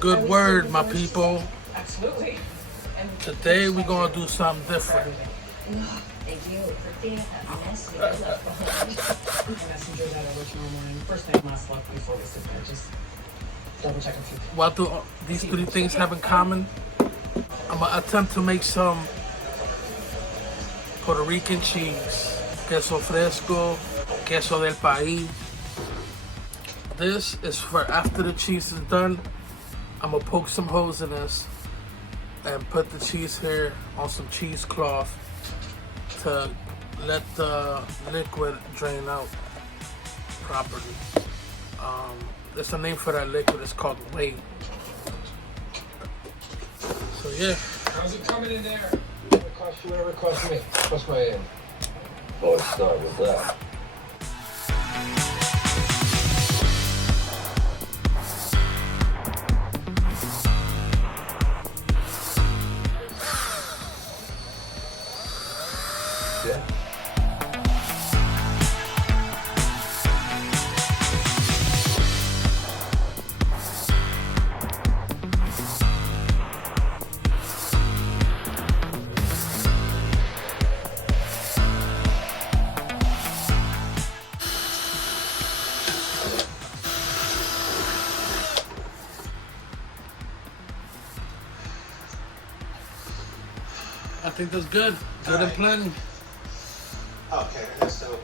good word, my people. Absolutely. Today we're gonna do something different. They do. Messenger that over tomorrow morning. First thing must left before we sit there. Just double check a few. What do these three things have in common? I'm gonna attempt to make some Puerto Rican cheese. Queso fresco, queso del país. This is for after the cheese is done. I'm gonna poke some holes in this and put the cheese here on some cheesecloth to let the liquid drain out properly. There's a name for that liquid. It's called whey. So yeah. How's it coming in there? It costs you whatever it costs me. Cost my end. Oh, let's start with that. Yeah. I think that's good. Good and plenty. Okay, so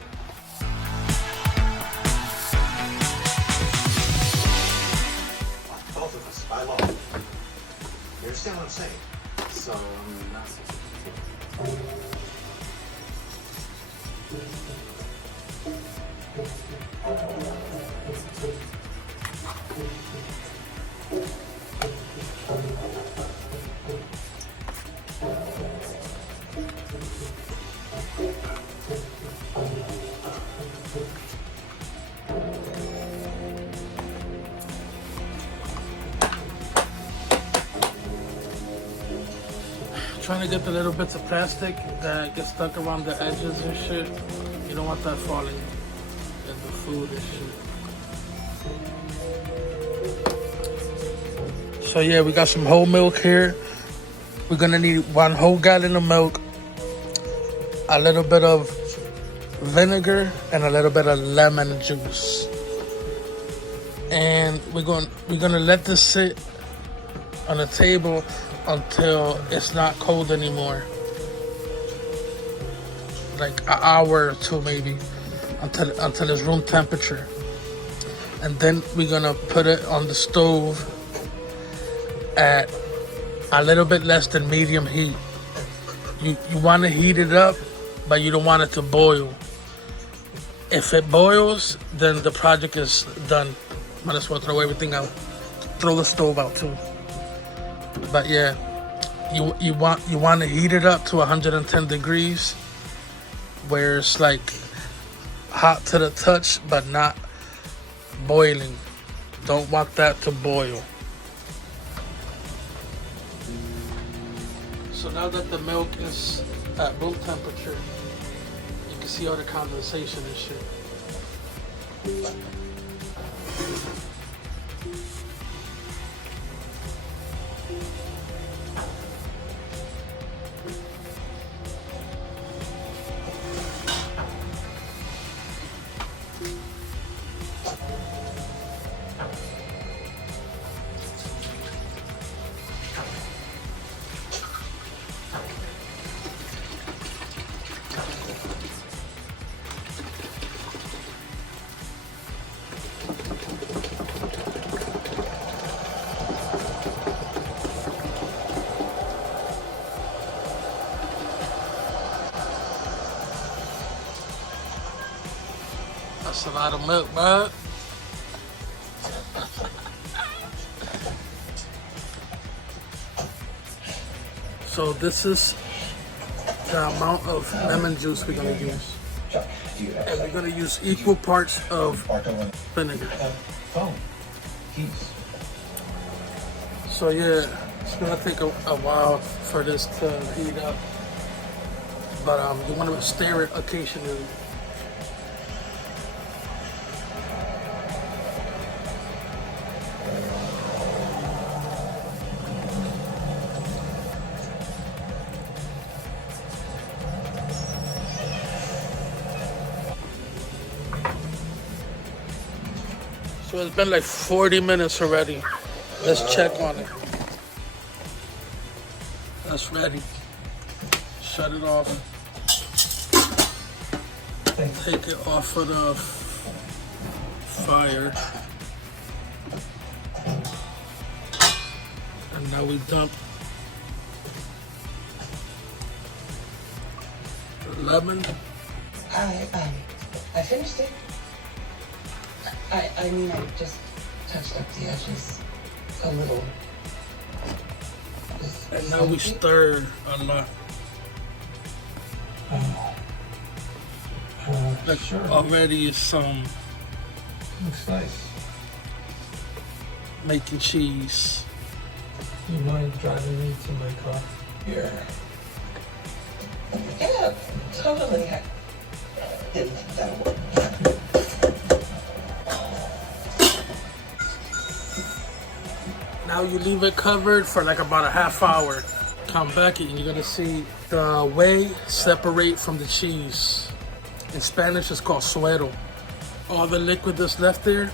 both of us by law. You understand what I'm saying? So I'm not supposed Trying to get the little bits of plastic that get stuck around the edges and shit. You don't want that falling in the food and shit. So yeah, we got some whole milk here. We're gonna need 1 whole gallon of milk, a little bit of vinegar, and a little bit of lemon juice. And we're gonna let this sit on the table until it's not cold anymore. Like an hour or two maybe, until it's room temperature. And then we're gonna put it on the stove at a little bit less than medium heat. You want to heat it up, but you don't want it to boil. If it boils, then the project is done. Might as well throw everything out. Throw the stove out too. But yeah, you want to heat it up to 110 degrees, where it's like hot to the touch, but not boiling. Don't want that to boil. So now that the milk is at room temperature, you can see all the condensation and shit. That's a lot of milk, bud. So this is the amount of lemon juice we're gonna use. And we're gonna use equal parts of vinegar. So yeah, it's gonna take a while for this to heat up. But you wanna stir it occasionally. So it's been like 40 minutes already. Let's check on it. That's ready. Shut it off. Take it off of the fire. And now we dump the lemon. I finished it. I mean, I just touched up the edges a little. And now we stir a lot. Like Sure. already some Looks nice. making cheese. You mind driving me to my car? Yeah, totally. That'll work. Now you leave it covered for like about a half hour. Come back and you're gonna see the whey separate from the cheese. In Spanish, it's called suero. All the liquid that's left there,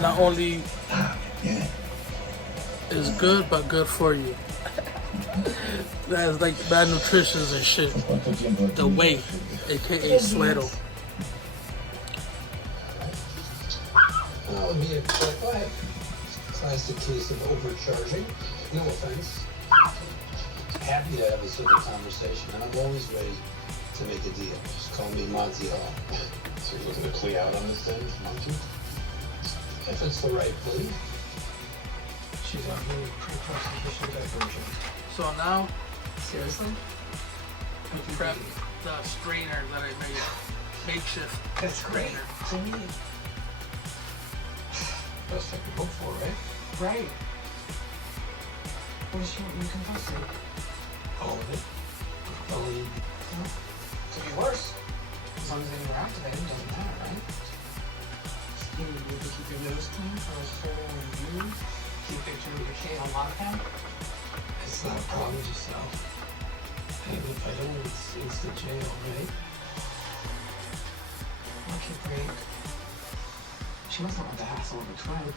not only is good, but good for you. That's like bad nutrition and shit. The whey, aka suero. That'll be a classic case of overcharging. No offense. Happy to have a civil conversation, and I'm always ready to make a deal. Just call me Monty Hall. So you're looking to plea out on this thing, Monkey? If it's the right plea. She's on her pre-prosecution diversion. So now, Seriously? we prep the strainer that I made. Makeshift That's great. strainer. To me. Best I could hope for, right? Right. What does she want me to confess to? All of it. Believe. Could be worse. As long as they never activate them, doesn't matter, right? You need to keep your nose clean for us further review. Keep picturing your kid on lockdown. It's not a problem with yourself. And if I don't, it's instant jail, right? Lucky break. She must not want the hassle of a twin.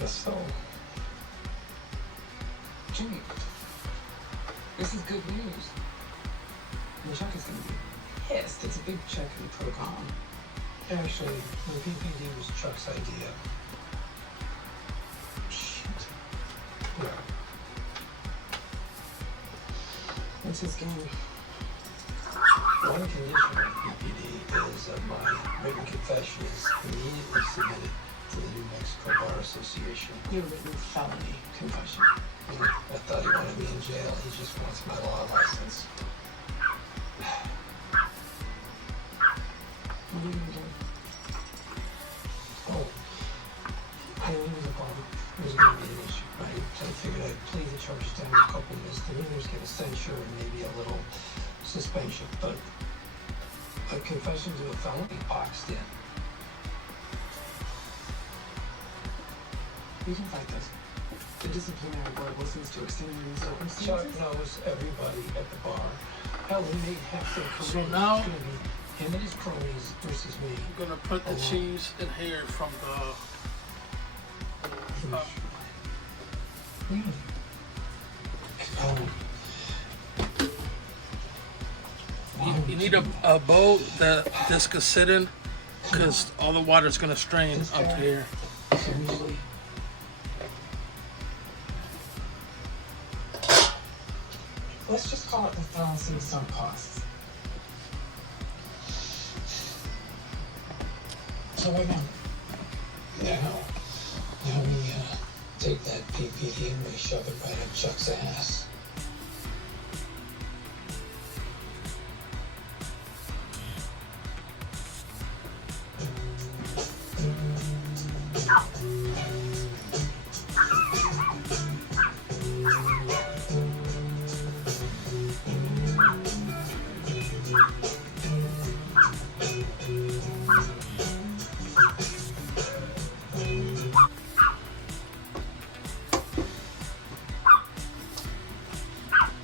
Guess so. Jimmy, this is good news. The check is going to be pissed. It's a big check in Procon. Actually, the PPD was Chuck's idea. Shit. Yeah. What's his game? One condition of PPD is that my written confession is immediately submitted to the New Mexico Bar Association. Your written felony confession. I thought he wanted me in jail. He just wants my law license. What are you going to do? Oh, I knew the problem was going to be an issue, right? So I figured I'd plea the charges down to a couple of misdemeanors, get a censure, and maybe a little suspension. But a confession to a felony boxed in. You can fight this. The disciplinary board listens to extenuating Chuck circumstances. knows everybody at the bar. Hell, he may have to So now- it's gonna be him and his cronies versus me. I'm gonna put the cheese in here from the. Really? You need a bowl that this could sit in, because all the water's gonna strain up here. Seriously? Let's just call it the fallacy of sunk costs. So what now? Now we take that PPD and we shove it right up Chuck's ass.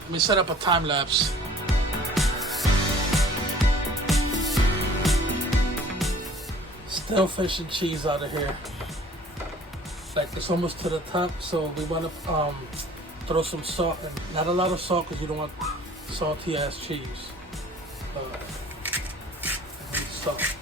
Let me set up a time lapse. still fishing cheese out of here. Like it's almost to the top, so we want to throw some salt in. Not a lot of salt because you don't want salty ass cheese. Salt.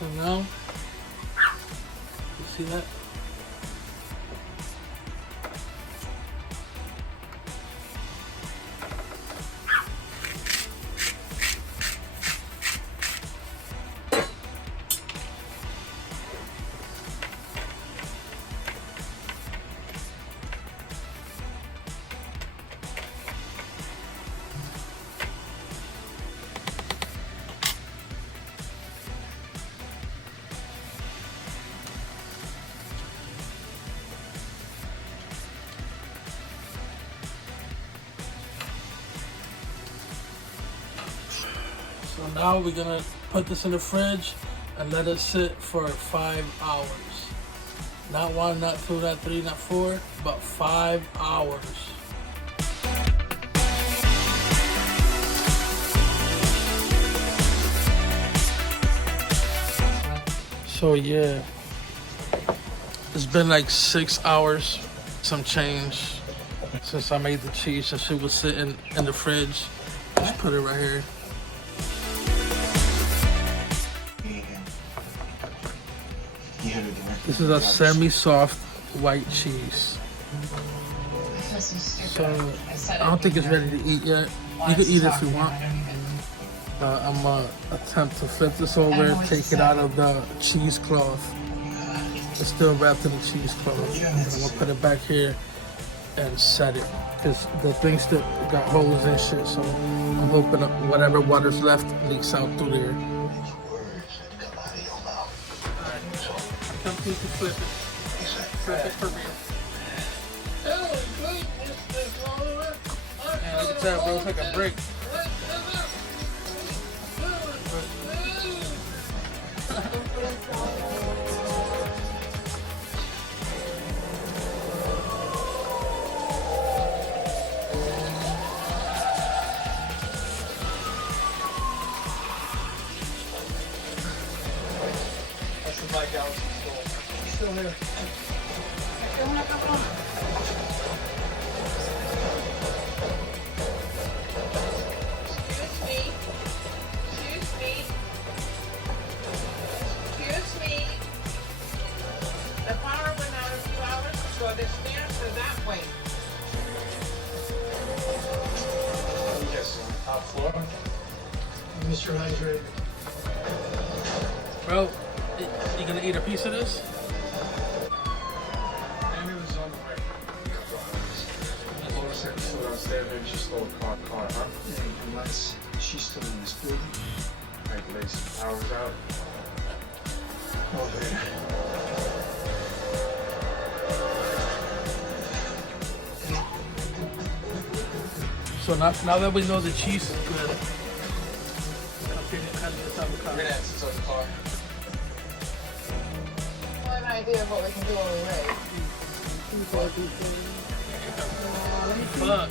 So now, you see that? So now we're gonna put this in the fridge and let it sit for 5 hours. Not 1, not 2, not 3, not 4, but 5 hours. So yeah, it's been like 6 hours, some change, since I made the cheese, since it was sitting in the fridge. Just put it right here. This is a semi-soft white cheese. So I don't think it's ready to eat yet. You can eat it if you want. I'm gonna attempt to flip this over, take it out of the cheesecloth. It's still wrapped in the cheesecloth. I'm gonna put it back here and set it, because the thing still got holes and shit. So I'm hoping whatever water's left leaks out through there. Come to flip it. Flip it for real. Man, look at that, bro. It's like a brick. That's the bike Alex stole. He's still here. Excuse me. The power went out a few hours ago. The stairs are that way. Yes, on the top floor. Mr. Hydrate. Bro, you gonna eat a piece of this? Amy was on the way. Laura said she was downstairs, maybe she stole a car, huh? Yeah, unless she's still in this building. Like lace some powers out. Elevator. So now that we know the cheese is good, We're gonna access the car. I have an idea of what we can do on the way. fuck.